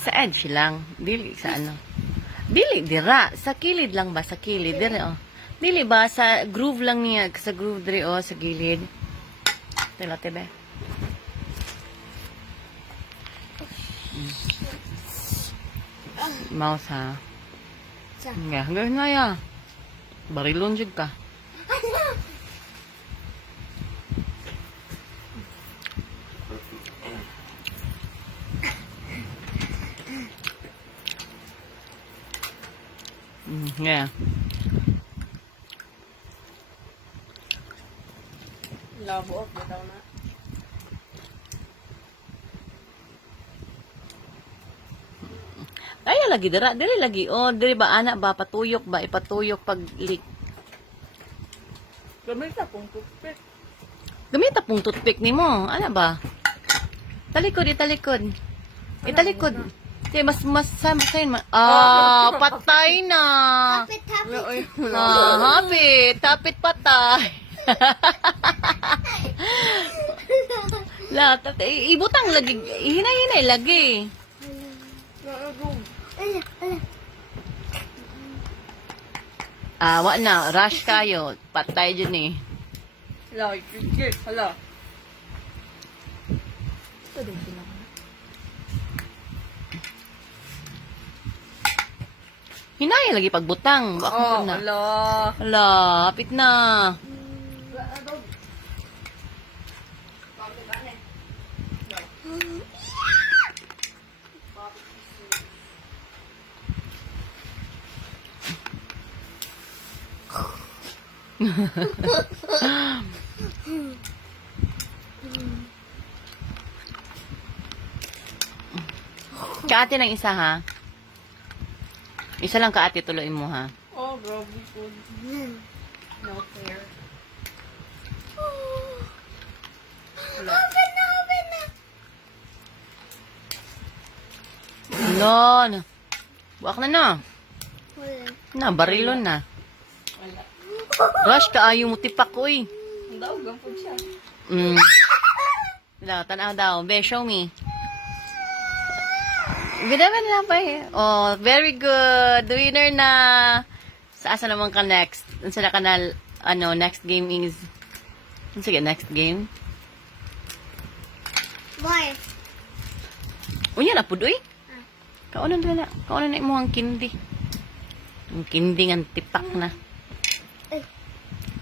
Sa edge lang. Dili sa ano. Dili dira. Sa kilid lang ba? Sa kilid. Dili oh. Dili ba? Sa groove lang niya. Sa groove diri oh. Sa gilid. Tila tebe. Mouse ha. Nga. Hanggang nga ya. Barilon jud ka. Yeah. Labo, bitaw na. Ay lagi dira, dili lagi. Oh, dili ba anak ba patuyok ba ipatuyok pag leak. Gamita pong toothpick. Gamita pong toothpick nimo. Ana ba? Talikod, italikod. Italikod. Di mas sayin patay na. Hapit. Tapit patay. La, ibutang lagi. Hinay-hinay lagi. Wa na. Rush kayo. Patay dyan eh. Hala, ikikit. Hala. Ito din sila. Hinay lagi pagbutang. Bakit na? Hala. Hala, hapit na. Kaate ng isa ha. Isa lang kaate tuloy mo ha. Oh, grabe po. No fair. Open na. Buwak na na. Na, barilon na. Wala. Rush ka ayaw mo tipak ko eh. Ang daw, gampod siya. Tanaw daw. Be, show me. Ganaman na pa eh. Oh, very good. Winner na. Sa asa naman ka next? Unsa na ka na, next game is... Sige, next game. Boy. Unya na po, uy. Kaunan na imo ang kindi. Ang kindi ng tipak na.